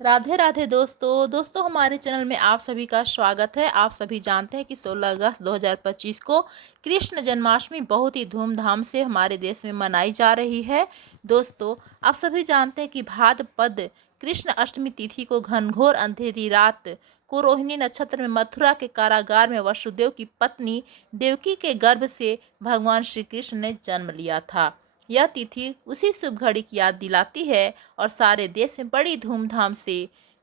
राधे राधे दोस्तों हमारे चैनल में आप सभी का स्वागत है। आप सभी जानते हैं कि 16 अगस्त 2025 को कृष्ण जन्माष्टमी बहुत ही धूमधाम से हमारे देश में मनाई जा रही है। दोस्तों, आप सभी जानते हैं कि भाद्रपद कृष्ण अष्टमी तिथि को घनघोर अंधेरी रात को रोहिणी नक्षत्र में मथुरा के कारागार में वसुदेव की पत्नी देवकी के गर्भ से भगवान श्री कृष्ण ने जन्म लिया था। यह तिथि उसी शुभ घड़ी की याद दिलाती है और सारे देश में बड़ी धूमधाम से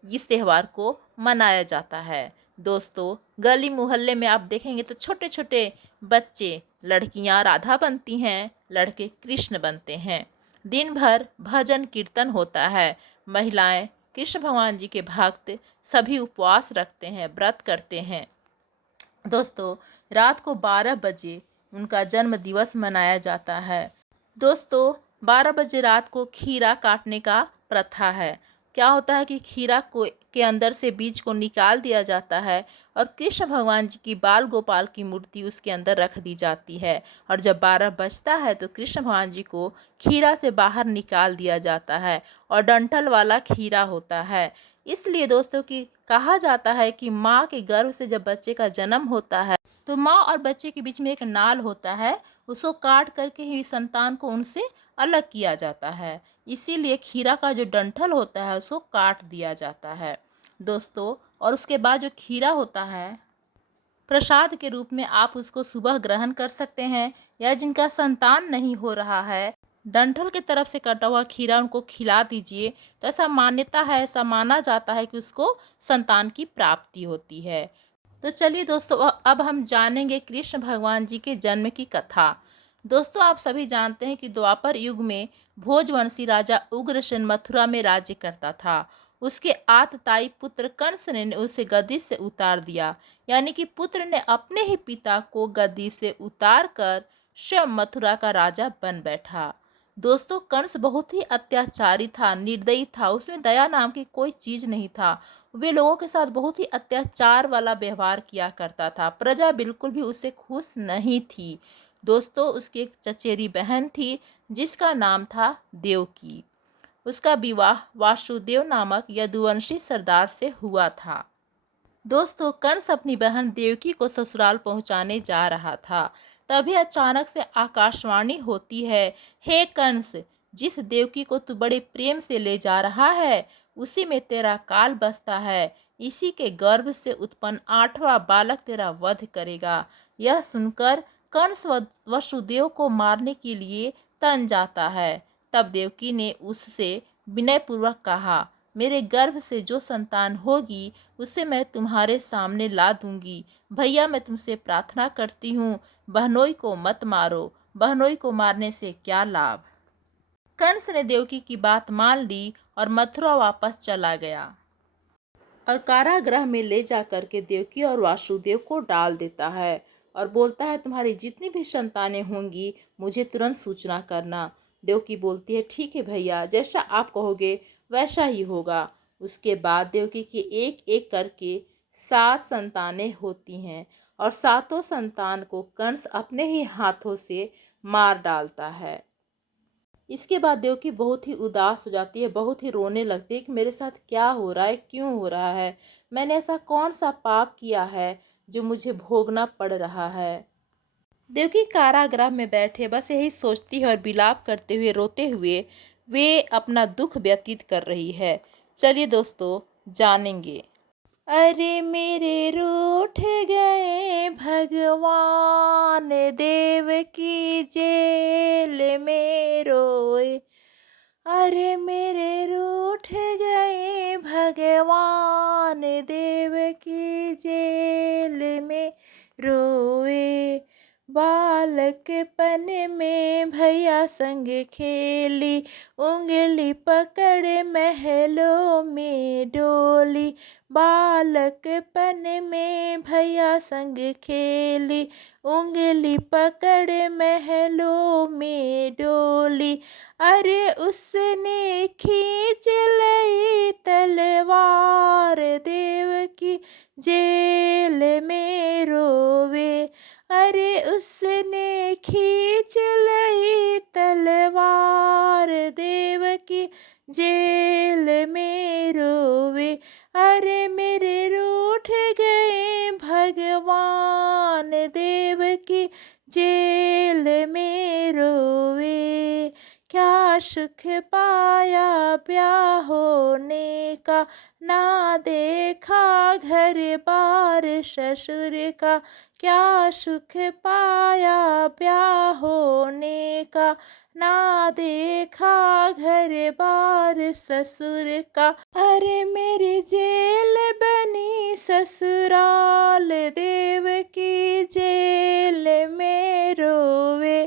इस त्यौहार को मनाया जाता है। दोस्तों, गली मोहल्ले में आप देखेंगे तो छोटे छोटे बच्चे, लड़कियां राधा बनती हैं, लड़के कृष्ण बनते हैं। दिन भर भजन कीर्तन होता है। महिलाएं कृष्ण भगवान जी के भक्त सभी उपवास रखते हैं, व्रत करते हैं। दोस्तों, रात को 12 बजे उनका जन्म दिवस मनाया जाता है। दोस्तों, 12 बजे रात को खीरा काटने का प्रथा है। क्या होता है कि खीरा को के अंदर से बीज को निकाल दिया जाता है और कृष्ण भगवान जी की बाल गोपाल की मूर्ति उसके अंदर रख दी जाती है। और जब 12 बजता है तो कृष्ण भगवान जी को खीरा से बाहर निकाल दिया जाता है और डंठल वाला खीरा होता है। इसलिए दोस्तों कि कहा जाता है कि माँ के गर्भ से जब बच्चे का जन्म होता है तो माँ और बच्चे के बीच में एक नाल होता है, उसको काट करके ही संतान को उनसे अलग किया जाता है। इसीलिए खीरा का जो डंठल होता है उसको काट दिया जाता है। दोस्तों, और उसके बाद जो खीरा होता है प्रसाद के रूप में आप उसको सुबह ग्रहण कर सकते हैं, या जिनका संतान नहीं हो रहा है, डंठल की तरफ से कटा हुआ खीरा उनको खिला दीजिए। तो ऐसा मान्यता है, ऐसा माना जाता है कि उसको संतान की प्राप्ति होती है। तो चलिए दोस्तों, अब हम जानेंगे कृष्ण भगवान जी के जन्म की कथा। दोस्तों, आप सभी जानते हैं कि द्वापर युग में भोजवंशी राजा उग्रसेन मथुरा में राज्य करता था। उसके आतताई पुत्र कंस ने उसे गद्दी से उतार दिया, यानी कि पुत्र ने अपने ही पिता को गद्दी से उतार कर स्वयं मथुरा का राजा बन बैठा। दोस्तों, कंस बहुत ही अत्याचारी था, निर्दयी था, उसमें दया नाम की कोई चीज नहीं था। वे लोगों के साथ बहुत ही अत्याचार वाला व्यवहार किया करता था। प्रजा बिल्कुल भी उससे खुश नहीं थी। दोस्तों, उसकी एक चचेरी बहन थी जिसका नाम था देवकी। उसका विवाह वासुदेव नामक यदुवंशी सरदार से हुआ था। दोस्तों, कंस अपनी बहन देवकी को ससुराल पहुंचाने जा रहा था। तभी अचानक से आकाशवाणी होती है, हे कंस, जिस देवकी को तू बड़े प्रेम से ले जा रहा है उसी में तेरा काल बसता है। इसी के गर्भ से उत्पन्न 8वां बालक तेरा वध करेगा। यह सुनकर कंस वसुदेव को मारने के लिए तन जाता है। तब देवकी ने उससे विनयपूर्वक कहा, मेरे गर्भ से जो संतान होगी उसे मैं तुम्हारे सामने ला दूंगी। भैया, मैं तुमसे प्रार्थना करती हूँ, बहनोई को मत मारो। बहनोई को मारने से क्या लाभ। कंस ने देवकी की बात मान ली और मथुरा वापस चला गया और कारागृह में ले जा करके देवकी और वासुदेव को डाल देता है और बोलता है, तुम्हारी जितनी भी संतानें होंगी मुझे तुरंत सूचना करना। देवकी बोलती है, ठीक है भैया, जैसा आप कहोगे वैसा ही होगा। उसके बाद देवकी की एक एक करके 7 संतानें होती हैं और सातों संतान को कंस अपने ही हाथों से मार डालता है। इसके बाद देवकी बहुत ही उदास हो जाती है, बहुत ही रोने लगती है कि मेरे साथ क्या हो रहा है, क्यों हो रहा है, मैंने ऐसा कौन सा पाप किया है जो मुझे भोगना पड़ रहा है। देवकी कारागृह में बैठे बस यही सोचती है और विलाप करते हुए, रोते हुए वे अपना दुख व्यतीत कर रही है। चलिए दोस्तों, जानेंगे। अरे मेरे रूठ गए भगवान, देव की जेल में रोए। अरे मेरे रूठ गए भगवान, देव की जेल में रोए। बालकपन में भैया संग खेली, उंगली पकड़ महलों में डोली। बालकपन में भैया संग खेली, उंगली पकड़ महलों में डोली। अरे उसने खींच लई तलवार, देव की जेल में रोवे। अरे उसने खींच लई तलवार, देव की जेल में रोवे। अरे मेरे रूठ गए भगवान, देव की जेल में रोवे। क्या सुख पाया ब्याह होने का, ना देखा घर बार ससुर का। क्या सुख पाया ब्याह होने का, ना देखा घर बार ससुर का। अरे मेरी जेल बनी ससुराल, देव की जेल में रोवे।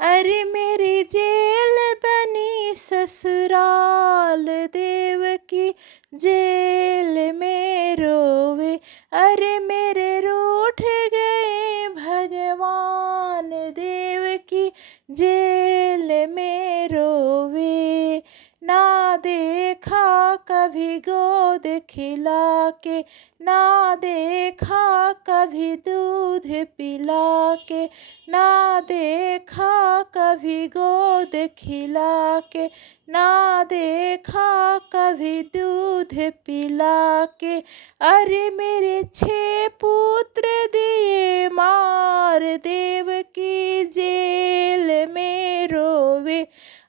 अरे मेरी जेल बनी ससुराल, देव की जेल में रोवे। अरे मेरे रूठ गए भगवान, देव की जेल में रोवे। ना देखा कभी गोद खिला के, ना देखा कभी दूध पिला के। ना देखा कभी गोद खिला के, ना देखा कभी दूध पिला के। अरे मेरे 6 पुत्र दिए मार, देव की जेल में रोवे।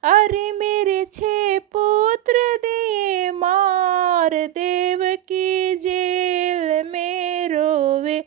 अरे मेरे 6 पुत्र दिए मार, देव की जेल में रोवे।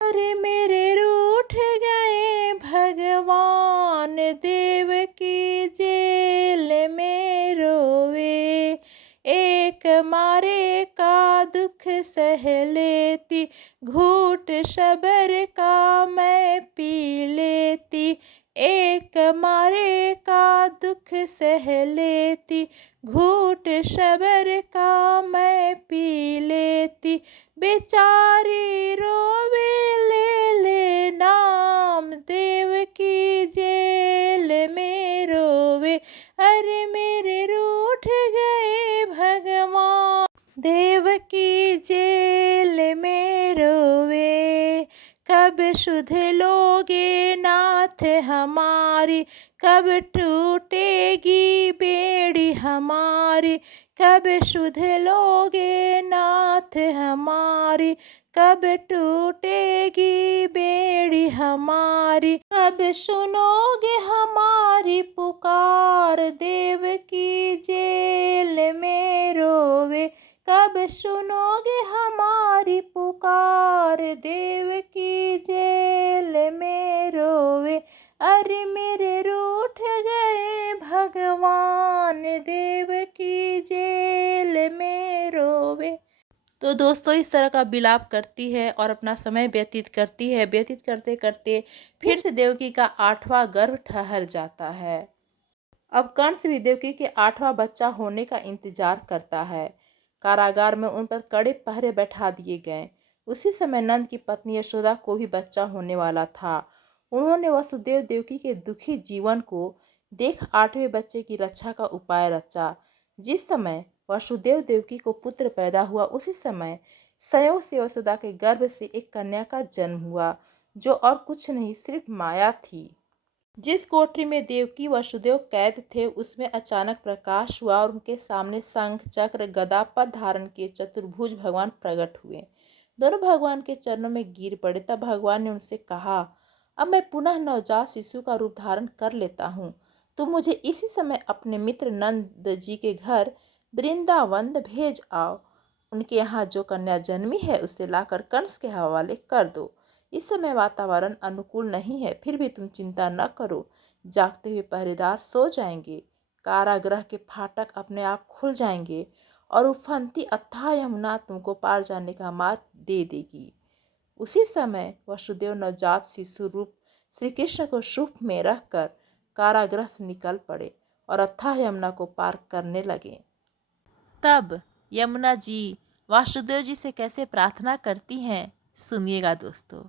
अरे मेरे रूठ गए भगवान, देव की जेल में रोवे। एक मारे का दुख सह लेती, घूट सबर का मैं पी लेती। एक मारे का दुख सह लेती, घूट सबर का मैं पी लेती। बेचारी रोवे ले ले नाम, देव की जेल में रोवे। अरे मेरे रूठ गए भगवान, देव की जेल में रोवे। कब सुध लोगे नाथ हमारी, कब टूटेगी बेड़ी हमारी। कब सुध लोगे नाथ हमारी, कब टूटेगी बेड़ी हमारी। कब सुनोगे हमारी पुकार, देव की जेल में रोवे। कब सुनोगे हमारी पुकार, देव की जेल में रोवे। अरे मेरे रूठ गए भगवान, देव की जेल में रोवे। तो दोस्तों इस तरह का विलाप करती है और अपना समय व्यतीत करती है। व्यतीत करते करते फिर से देवकी का 8वां गर्भ ठहर जाता है। अब कंस भी देवकी के 8वां बच्चा होने का इंतजार करता है। कारागार में उन पर कड़े पहरे बैठा दिए गए। उसी समय नंद की पत्नी यशोदा को भी बच्चा होने वाला था। उन्होंने वसुदेव देवकी के दुखी जीवन को देख 8वें बच्चे की रक्षा का उपाय रचा। जिस समय वसुदेव देवकी को पुत्र पैदा हुआ, उसी समय संयोग से यशोदा के गर्भ से एक कन्या का जन्म हुआ, जो और कुछ नहीं सिर्फ माया थी। जिस कोठरी में देवकी वसुदेव कैद थे, उसमें अचानक प्रकाश हुआ और उनके सामने शंख चक्र गदा पद धारण किए चतुर्भुज भगवान प्रकट हुए। दोनों भगवान के चरणों में गिर पड़े। तब भगवान ने उनसे कहा, अब मैं पुनः नवजात शिशु का रूप धारण कर लेता हूँ। तुम मुझे इसी समय अपने मित्र नंद जी के घर वृंदावन भेज आओ। उनके यहाँ जो कन्या जन्मी है उसे लाकर कंस के हवाले कर दो। इस समय वातावरण अनुकूल नहीं है, फिर भी तुम चिंता न करो। जागते हुए पहरेदार सो जाएंगे, कारागृह के फाटक अपने आप खुल जाएंगे और उफनती अथाह यमुना तुमको पार जाने का मार्ग दे देगी। उसी समय वसुदेव नवजात शिशु रूप श्री कृष्ण को सूप में रखकर कारागृह से निकल पड़े और अथाह यमुना को पार करने लगे। तब यमुना जी वासुदेव जी से कैसे प्रार्थना करती हैं, सुनिएगा दोस्तों।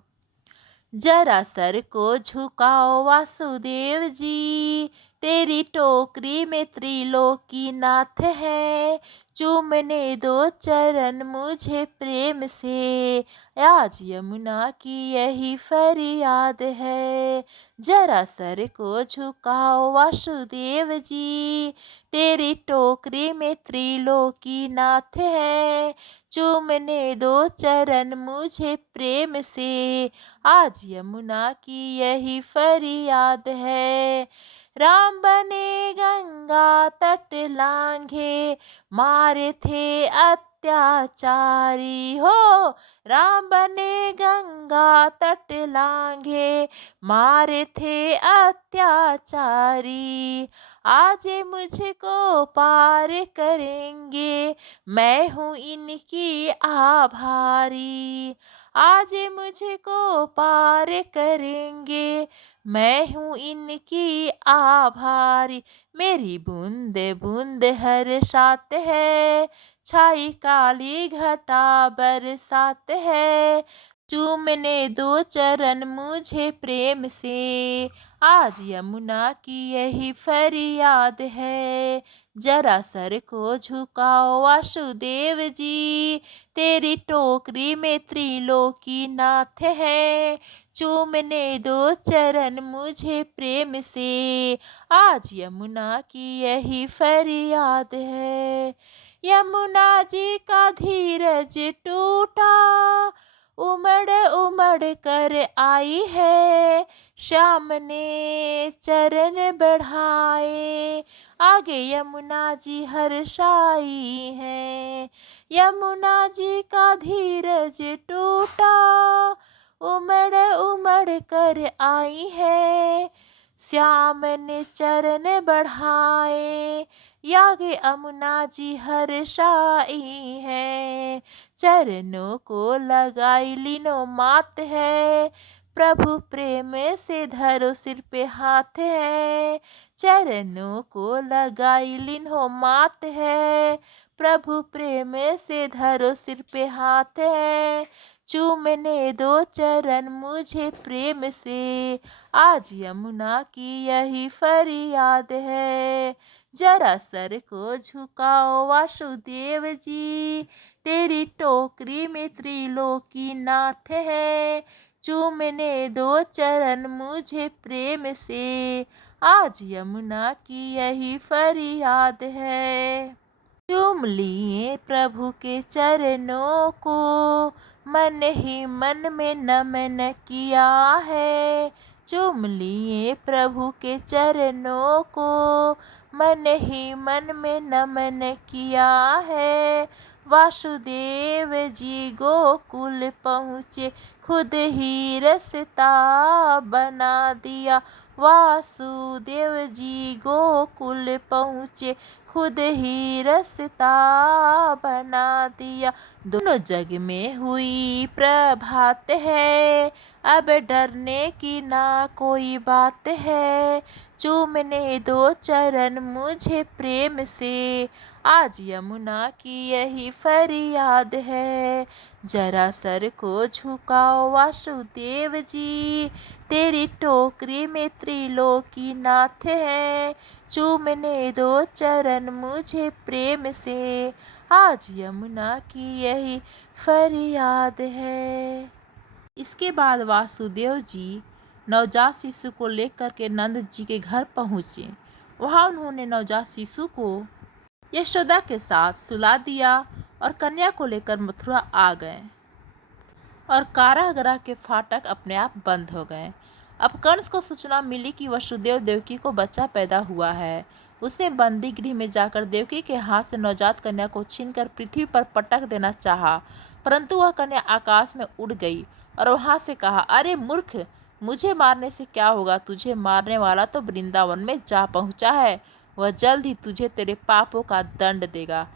जरा सर को झुकाओ वासुदेव जी, तेरी टोकरी में त्रिलोकी नाथ है। चूमने दो चरण मुझे प्रेम से, आज यमुना की यही फरियाद है। जरा सर को झुकाओ वासुदेव जी, तेरी टोकरी में त्रिलोकी नाथ है। चूमने दो चरण मुझे प्रेम से, आज यमुना की यही फरियाद है। राम बने गंगा तट लांघे, मारे थे अत्याचारी हो। राम बने गंगा तट लांघे, मारे थे अत्याचारी। आज मुझको पार करेंगे, मैं हूँ इनकी आभारी। आज मुझको पार करेंगे, मैं हूँ इनकी आभारी। मेरी बूंद बूंद हर साथ है, छाई काली घटा बरसात है। चूमने दो चरण मुझे प्रेम से, आज यमुना की यही फरियाद है। जरा सर को झुकाओ वासुदेव जी, तेरी टोकरी में त्रिलोकी नाथ है। चूमने दो चरण मुझे प्रेम से, आज यमुना की यही फरियाद है। यमुना जी का धीरज टूटा, उमड़ उमड़ कर आई है। श्याम ने चरण बढ़ाए, आगे यमुना जी हर्षाई है। यमुना जी का धीरज टूटा, उमड़ उमड़ कर आई है। श्याम ने चरण बढ़ाए, आगे यमुना जी हर्षाई है। चरणों को लगाई लीनो मात है, प्रभु प्रेम से धरो सिर पे हाथ है। चरणों को लगाई लीनो मात है, प्रभु प्रेम से धरो सिर पे हाथ है। चूमने दो चरण मुझे प्रेम से, आज यमुना की यही फरियाद है। जरा सर को झुकाओ वासुदेव जी, तेरी टोकरी में त्रिलोकी नाथ है। चूमने दो चरण मुझे प्रेम से, आज यमुना की यही फरियाद है। चूम लिए प्रभु के चरणों को, मन ही मन में नमन किया है। चूम लिए प्रभु के चरणों को, मन ही मन में नमन किया है। वासुदेव जी गोकुल पहुँचे, खुद ही रास्ता बना दिया। वासुदेव जी गोकुल पहुँचे, खुद ही रास्ता बना दिया। दोनों जग में हुई प्रभात है, अब डरने की ना कोई बात है। चूमने दो चरण मुझे प्रेम से, आज यमुना की यही फरियाद है। जरा सर को झुकाओ वासुदेव जी, तेरी टोकरी में त्रिलोकी नाथ है। चूमने दो चरण मुझे प्रेम से, आज यमुना की यही फरियाद है। इसके बाद वासुदेव जी नवजात शिशु को लेकर के नंद जी के घर पहुँचे। वहाँ उन्होंने नवजात शिशु को यशोदा के साथ सुला दिया और कन्या को लेकर मथुरा आ गए और कारागृह के फाटक अपने आप बंद हो गए। अब कंस को सूचना मिली कि वसुदेव देवकी को बच्चा पैदा हुआ है। उसने बंदी गृह में जाकर देवकी के हाथ से नवजात कन्या को छीनकर पृथ्वी पर पटक देना चाहा, परंतु वह कन्या आकाश में उड़ गई और वहां से कहा, अरे मूर्ख, मुझे मारने से क्या होगा? तुझे मारने वाला तो वृंदावन में जा पहुंचा है, वह जल्द ही तुझे तेरे पापों का दंड देगा।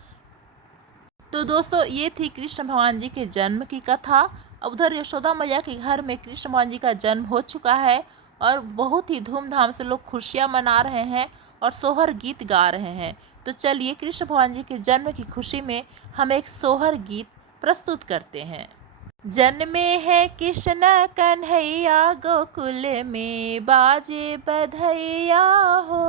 तो दोस्तों, ये थी कृष्ण भगवान जी के जन्म की कथा। अब उधर यशोदा मैया के घर में कृष्ण भगवान जी का जन्म हो चुका है और बहुत ही धूमधाम से लोग खुशियाँ मना रहे हैं और सोहर गीत गा रहे हैं। तो चलिए कृष्ण भगवान जी के जन्म की खुशी में हम एक सोहर गीत प्रस्तुत करते हैं। जन्मे है कृष्ण कन्हैया गोकुल में, बाजे बधैया हो।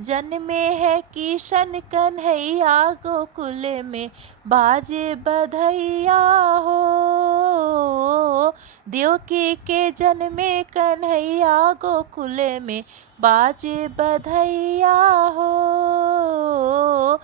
जन्मे है किशन कन्हैया गोकुल में बाजे बधैया हो। देवकी के जन्मे कन्हैया गोकुल में बाजे बधैया हो।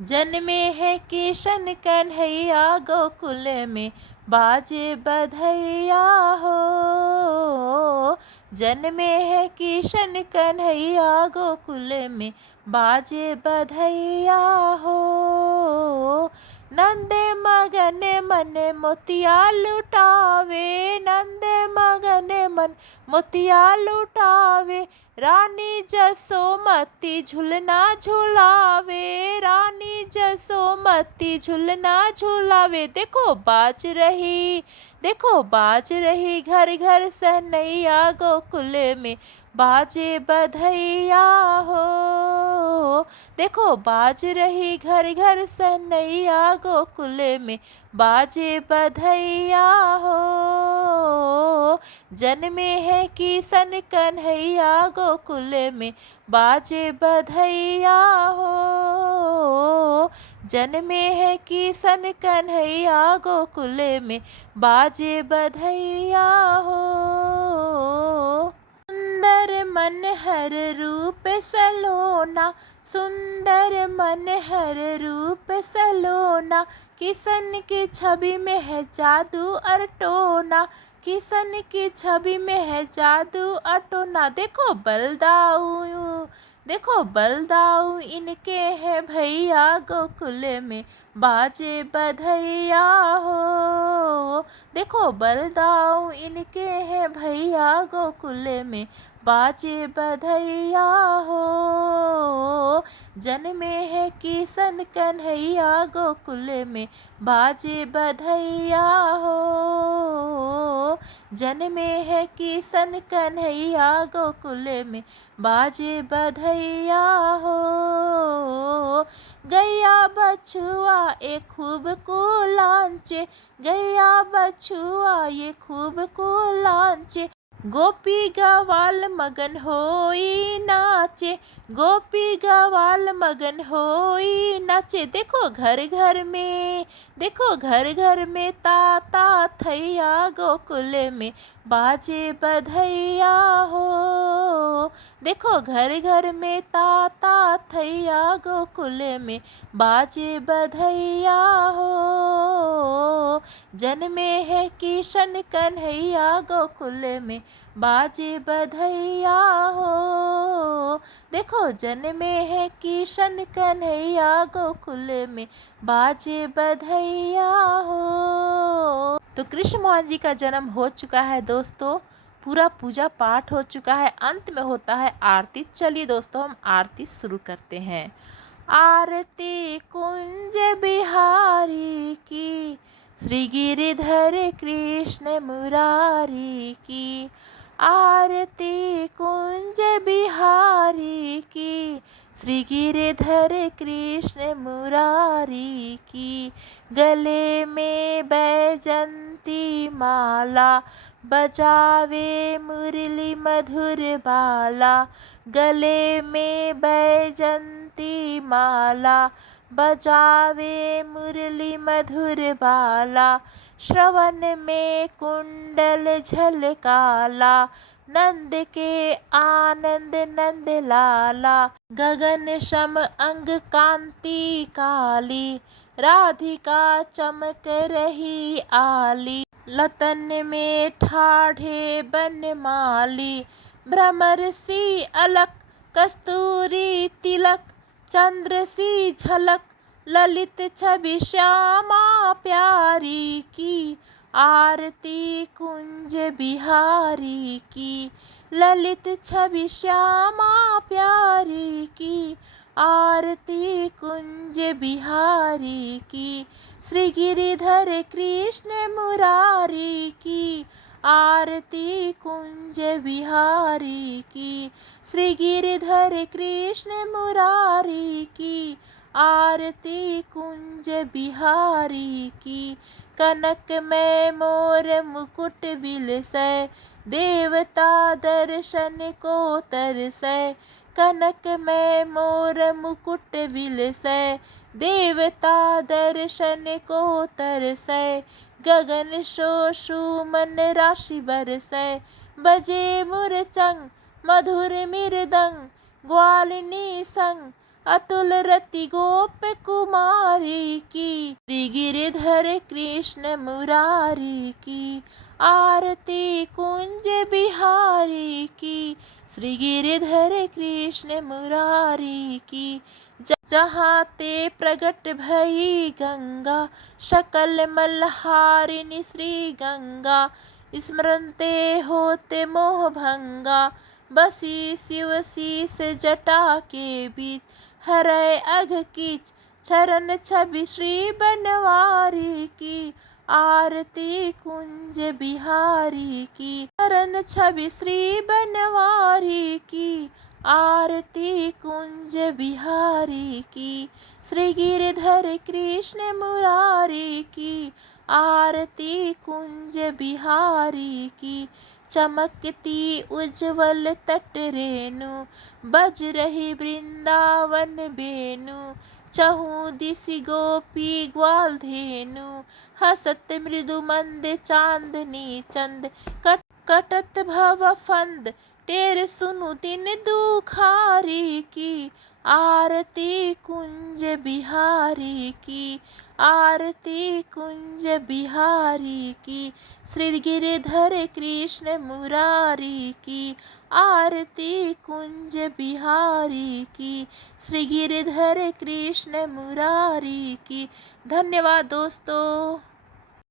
जन्मे है किशन कन्हैया गोकुल में बाजे बधैया हो। जन्मे है किशन कन्हैया गोकुल में बाजे बधैया हो। नंद मगन मन मोतिया लुटावे, नंद मगन मन मोतिया लुटावे, रानी जसोमती झुलना झुलावे, रानी जसोमती झुलना झुलावे। देखो बाज रही घर घर सहनैया गोकुल में बाजे बधैया हो। देखो बाज रही घर घर सहनैया गोकुल में बाजे बधैया हो। जन्मे है किशन कन्हैया गोकुल में बाजे बधैया हो। जन्मे है किशन कन्हैया गोकुल में बाजे बधैया हो। सुंदर मनहर रूप सलोना, सुंदर मनहर रूप सलोना, किशन की छवि में है जादू अटोना, किशन की छवि में है जादू अटोना। देखो बलदाऊ इनके है भैया गोकुल में बाजे बधैया हो। देखो बलदाऊ इनके है भैया गोकुल में बाजे बधैया हो। जन्मे है किशन कन्हैया गोकुल में बाजे बधैया हो। जन्मे है किशन कन्हैया गोकुल में बाजे बधैया हो। गैया बछुआ ये खूब कुलांचे, गैया बछुआ ये खूब कुलांचे, गोपी गवाल मगन होई नाचे, गोपी गवाल मगन होई नाचे। देखो घर घर में ताता थैया गोकुल में बाजे बधैया हो। देखो घर घर में ताता थैया गोकुल में बाजे बधैया हो। जन्मे है किशन कन्हैया गोकुल में बाजे बधैया हो। देखो जन्मे है किशन कन्हैया गोकुल में बाजे बधैया हो। तो कृष्ण मोहन जी का जन्म हो चुका है दोस्तों, पूरा पूजा पाठ हो चुका है, अंत में होता है आरती। चलिए दोस्तों हम आरती शुरू करते हैं। आरती कुंज बिहारी की, श्री गिरिधर कृष्ण मुरारी की। आरती कुंज बिहारी की, श्री गिरिधर कृष्ण मुरारी की। गले में बैजंती माला, बजावे मुरली मधुर बाला। गले में बैजंती माला, बजावे मुरली मधुर बाला। श्रवण में कुंडल झलकाला, नंद के आनंद नंद लाला। गगन सम अंग कांति काली, राधिका चमक रही आली। लतन में ठाढ़े बनमाली, भ्रमर सी अलक कस्तूरी तिलक। चंद्र सी झलक ललित छवि श्यामा प्यारी की। आरती कुंज बिहारी की, ललित छवि श्यामा प्यारी की। आरती कुंज बिहारी की, श्री गिरिधर कृष्ण मुरारी की। आरती कुंज बिहारी की, श्री गिरिधर कृष्ण मुरारी की। आरती कुंज बिहारी की। कनक में मोर मुकुट बिलसै, देवता दर्शन को तरसै। कनक में मोर मुकुट विलसै, देवता दर्शन को तरसै। गगन शोषु मन राशि बरसै, बजे मुरचंग मधुर मृदंग। ग्वालिनी संग अतुल रति गोप कुमारी की, श्री गिरिधर कृष्ण मुरारी की। आरती कुंज बिहारी की, श्री गिरिधर कृष्ण मुरारी की। जहाँ ते प्रगट भई गंगा, सकल मल्हारिणी श्री गंगा। स्मरन्ते होते मोह भंगा, बसी शिव शीस जटा के बीच। हरै अघ कीच चरण छवि श्री बनवारी की, आरती कुंज बिहारी की। चरण छवि श्री बनवारी की, आरती कुंज बिहारी की। श्री गिरिधर कृष्ण मुरारी की, आरती कुंज बिहारी की। चमकती उज्ज्वल तट रेणु, बज रही वृंदावन बेनु। चहु दिशि गोपी ग्वाल धेनु, हसत मृदु मंद चांदनी चंद। कटत भव फंद टेर सुनु दिन दुखारी की, आरती कुंज बिहारी की। आरती कुंज बिहारी की, श्री गिरिधर कृष्ण मुरारी की। आरती कुंज बिहारी की, श्री गिरिधर कृष्ण मुरारी की। धन्यवाद दोस्तों।